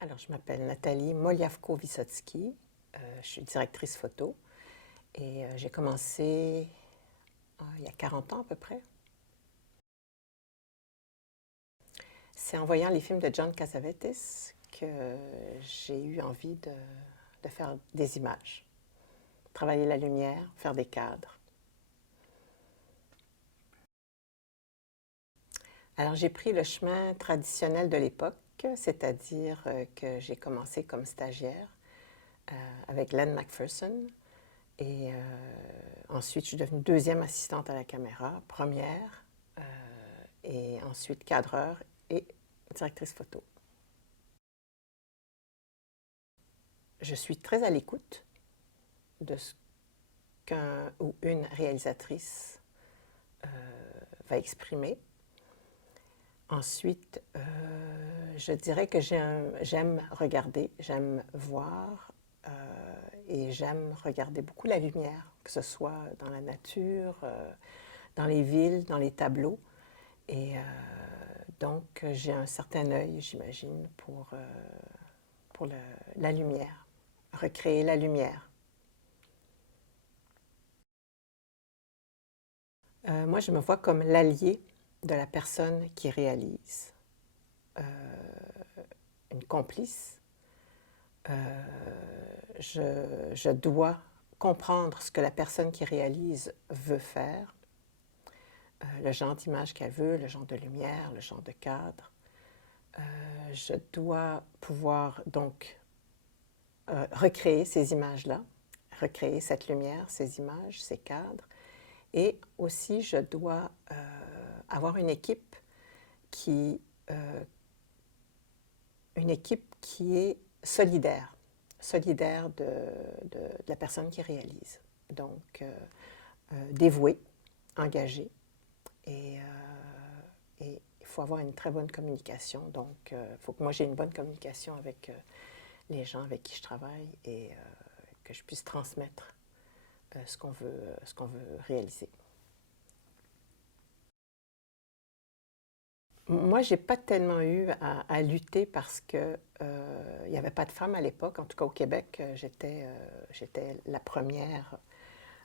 Alors, je m'appelle Nathalie Moliavko-Vysotsky, je suis directrice photo et j'ai commencé il y a 40 ans à peu près. C'est en voyant les films de John Cassavetes que j'ai eu envie de faire des images, travailler la lumière, faire des cadres. Alors, j'ai pris le chemin traditionnel de l'époque, c'est-à-dire que j'ai commencé comme stagiaire avec Len McPherson. Et ensuite, je suis devenue deuxième assistante à la caméra, première, et ensuite cadreur et directrice photo. Je suis très à l'écoute de ce qu'un ou une réalisatrice va exprimer. Ensuite, je dirais que j'aime regarder, j'aime voir et j'aime regarder beaucoup la lumière, que ce soit dans la nature, dans les villes, dans les tableaux. Et donc, j'ai un certain œil, j'imagine, pour la lumière, recréer la lumière. Moi, je me vois comme l'allié de la personne qui réalise, euh, une complice. Je dois comprendre ce que la personne qui réalise veut faire, le genre d'image qu'elle veut, le genre de lumière, le genre de cadre. Je dois pouvoir donc recréer ces images-là, recréer cette lumière, ces images, ces cadres. Et aussi, je dois avoir une équipe qui est solidaire, solidaire de la personne qui réalise. Donc, dévouée, engagée. Et il faut avoir une très bonne communication. Donc, il faut que moi j'ai une bonne communication avec les gens avec qui je travaille et que je puisse transmettre ce qu'on veut réaliser. Moi, j'ai pas tellement eu à lutter parce que il n'y avait pas de femmes à l'époque. En tout cas, au Québec, j'étais la première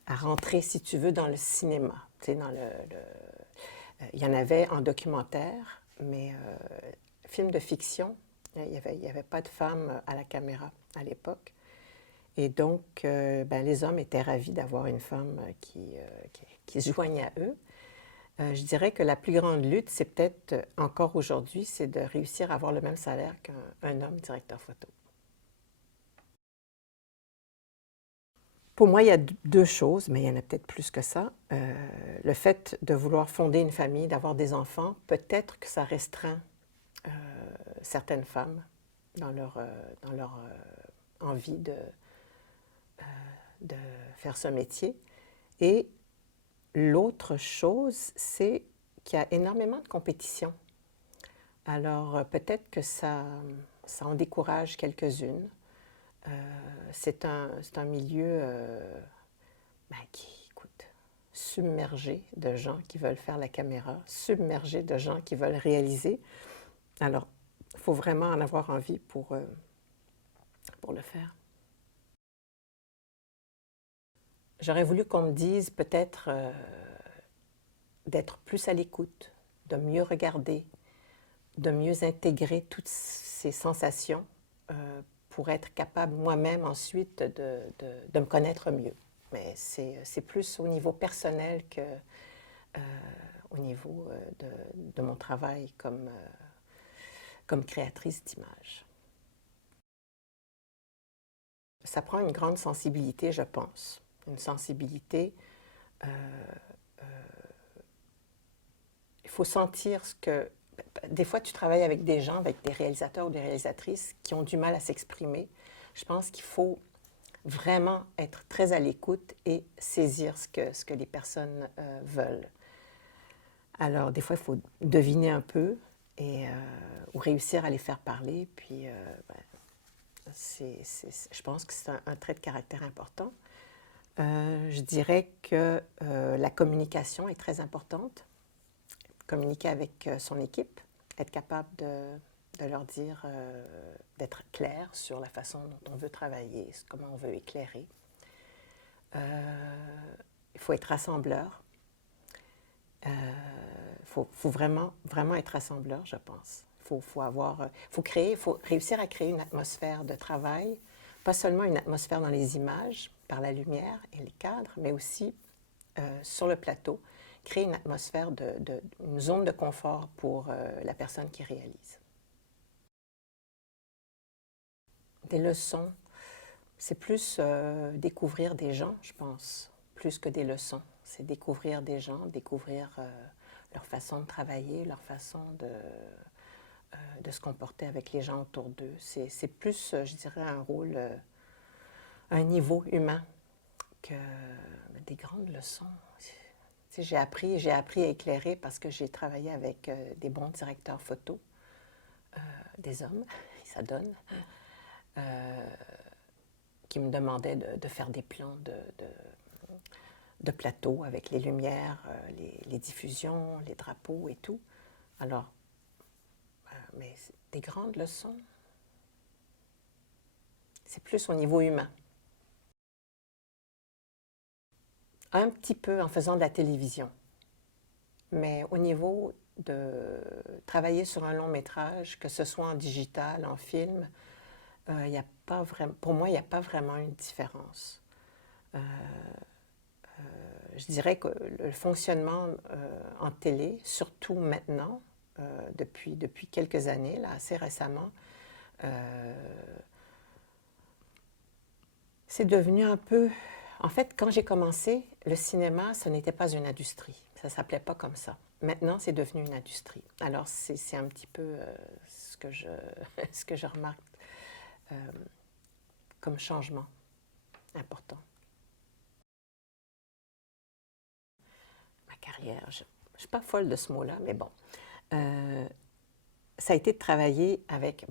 à rentrer, si tu veux, dans le cinéma. Tu sais, il y en avait en documentaire, mais film de fiction, il y avait pas de femmes à la caméra à l'époque. Et donc, ben, les hommes étaient ravis d'avoir une femme qui se joigne à eux. Je dirais que la plus grande lutte, c'est peut-être encore aujourd'hui, c'est de réussir à avoir le même salaire qu'un homme directeur photo. Pour moi, il y a deux choses, mais il y en a peut-être plus que ça. Le fait de vouloir fonder une famille, d'avoir des enfants, peut-être que ça restreint certaines femmes dans leur envie de faire ce métier. Et l'autre chose, c'est qu'il y a énormément de compétition. Alors, peut-être que ça en décourage quelques-unes. C'est un milieu ben, écoute, submergé de gens qui veulent faire la caméra, submergé de gens qui veulent réaliser. Alors, il faut vraiment en avoir envie pour le faire. J'aurais voulu qu'on me dise peut-être d'être plus à l'écoute, de mieux regarder, de mieux intégrer toutes ces sensations pour être capable moi-même ensuite de me connaître mieux. Mais c'est plus au niveau personnel que au niveau de mon travail comme créatrice d'images. Ça prend une grande sensibilité, je pense. Une sensibilité. Euh, il faut sentir ce que. Des fois, tu travailles avec des gens, avec des réalisateurs ou des réalisatrices qui ont du mal à s'exprimer. Je pense qu'il faut vraiment être très à l'écoute et saisir ce que les personnes veulent. Alors, des fois, il faut deviner un peu ou réussir à les faire parler. Puis, je pense que c'est un trait de caractère important. Je dirais que la communication est très importante. Communiquer avec son équipe, être capable de leur dire d'être clair sur la façon dont on veut travailler, comment on veut éclairer. Il faut être rassembleur. Il faut vraiment, vraiment être rassembleur, je pense. Il faut réussir à créer une atmosphère de travail, pas seulement une atmosphère dans les images, par la lumière et les cadres, mais aussi sur le plateau, créer une atmosphère, une zone de confort pour la personne qui réalise. Des leçons, c'est plus découvrir des gens, je pense, plus que des leçons. C'est découvrir des gens, découvrir leur façon de travailler, leur façon de se comporter avec les gens autour d'eux. C'est plus, je dirais, un rôle, un niveau humain que des grandes leçons. J'ai appris à éclairer parce que j'ai travaillé avec des bons directeurs photo, des hommes, ça donne, qui me demandaient de faire des plans de plateau avec les lumières, les diffusions, les drapeaux et tout. Alors, mais des grandes leçons, c'est plus au niveau humain. Un petit peu en faisant de la télévision, mais au niveau de travailler sur un long métrage, que ce soit en digital, en film, y a pas vraiment, pour moi, il n'y a pas vraiment une différence. Je dirais que le fonctionnement en télé, surtout maintenant, depuis quelques années, là, assez récemment, c'est devenu un peu... En fait, quand j'ai commencé, le cinéma, ce n'était pas une industrie. Ça ne s'appelait pas comme ça. Maintenant, c'est devenu une industrie. Alors, c'est un petit peu ce que je remarque comme changement important. Ma carrière, je ne suis pas folle de ce mot-là, mais bon. Ça a été de travailler avec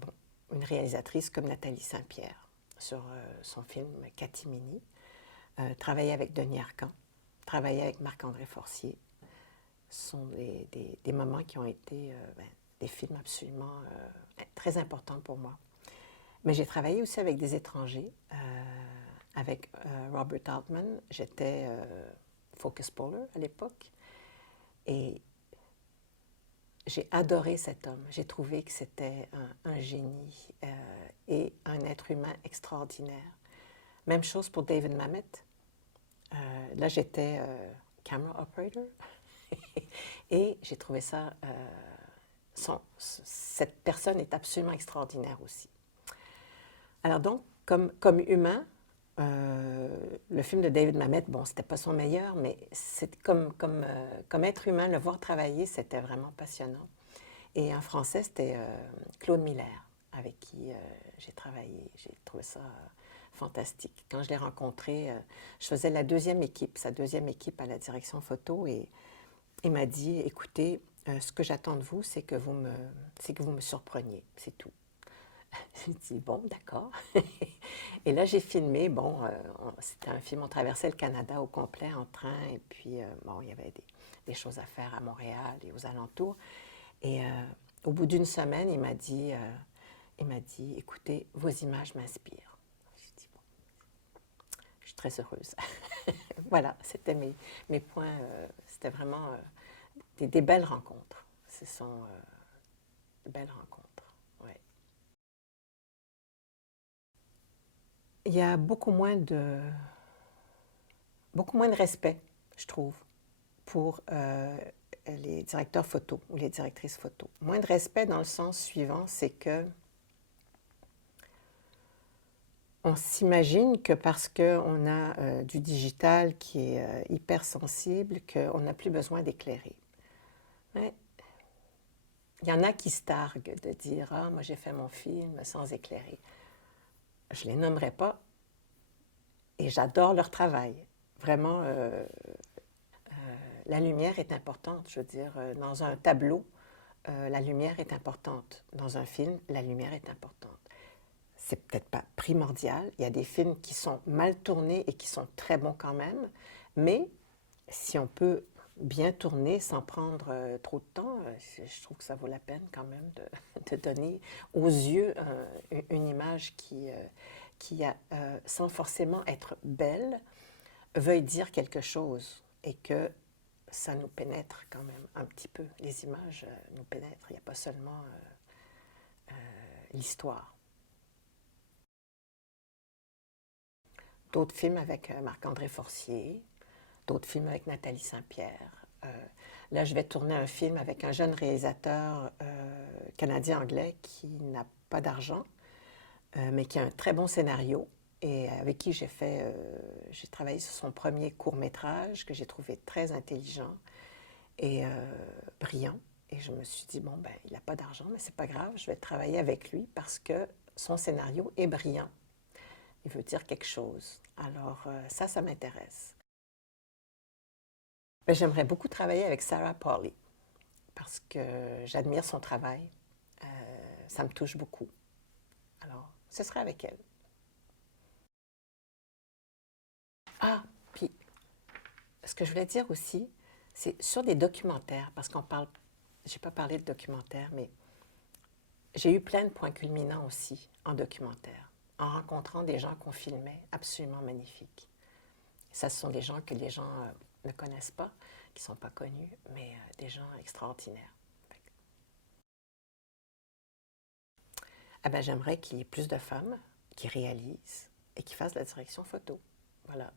une réalisatrice comme Nathalie Saint-Pierre sur son film Catimini, travailler avec Denis Arcand, travailler avec Marc-André Forcier. Ce sont des moments qui ont été des films absolument très importants pour moi. Mais j'ai travaillé aussi avec des étrangers, avec Robert Altman. J'étais focus puller à l'époque. Et j'ai adoré cet homme. J'ai trouvé que c'était un génie et un être humain extraordinaire. Même chose pour David Mamet. Là, j'étais camera operator. Et j'ai trouvé ça... cette personne est absolument extraordinaire aussi. Alors donc, comme humain, le film de David Mamet, bon, c'était pas son meilleur, mais comme être humain, le voir travailler, c'était vraiment passionnant. Et en français, c'était Claude Miller, avec qui j'ai travaillé. J'ai trouvé ça fantastique. Quand je l'ai rencontré, je faisais sa deuxième équipe à la direction photo, et il m'a dit, écoutez, ce que j'attends de vous, c'est que vous me surpreniez, c'est tout. J'ai dit, bon, d'accord. Et là, j'ai filmé, c'était un film, on traversait le Canada au complet en train, et puis, il y avait des choses à faire à Montréal et aux alentours. Et au bout d'une semaine, il m'a dit, écoutez, vos images m'inspirent. J'ai dit, bon, je suis très heureuse. Voilà, c'était mes points, c'était vraiment des belles rencontres. Ce sont de belles rencontres. Il y a beaucoup moins de respect, je trouve, pour les directeurs photo ou les directrices photo. Moins de respect dans le sens suivant, c'est que on s'imagine que parce qu'on a du digital qui est hypersensible, qu'on n'a plus besoin d'éclairer. Mais il y en a qui se targuent de dire « Ah, moi j'ai fait mon film sans éclairer ». Je ne les nommerai pas et j'adore leur travail. Vraiment, la lumière est importante. Je veux dire, dans un tableau, la lumière est importante. Dans un film, la lumière est importante. C'est peut-être pas primordial. Il y a des films qui sont mal tournés et qui sont très bons quand même. Mais si on peut bien tourné sans prendre trop de temps, je trouve que ça vaut la peine quand même de donner aux yeux une image sans forcément être belle, veuille dire quelque chose et que ça nous pénètre quand même un petit peu. Les images nous pénètrent, il n'y a pas seulement l'histoire. D'autres films avec Marc-André Forcier, d'autres films avec Nathalie Saint-Pierre. Là, je vais tourner un film avec un jeune réalisateur canadien-anglais qui n'a pas d'argent, mais qui a un très bon scénario et avec qui j'ai travaillé sur son premier court-métrage que j'ai trouvé très intelligent et brillant. Et je me suis dit, bon, ben, il n'a pas d'argent, mais c'est pas grave, je vais travailler avec lui parce que son scénario est brillant. Il veut dire quelque chose. Alors, ça m'intéresse. Ben, j'aimerais beaucoup travailler avec Sarah Polley parce que j'admire son travail. Ça me touche beaucoup. Alors, ce serait avec elle. Ah, puis, ce que je voulais dire aussi, c'est sur des documentaires, parce qu'on parle, j'ai pas parlé de documentaires, mais j'ai eu plein de points culminants aussi en documentaire, en rencontrant des gens qu'on filmait absolument magnifiques. Ça, ce sont des gens que les gens ne connaissent pas, qui ne sont pas connus, mais des gens extraordinaires. Ah ben, j'aimerais qu'il y ait plus de femmes qui réalisent et qui fassent la direction photo. Voilà.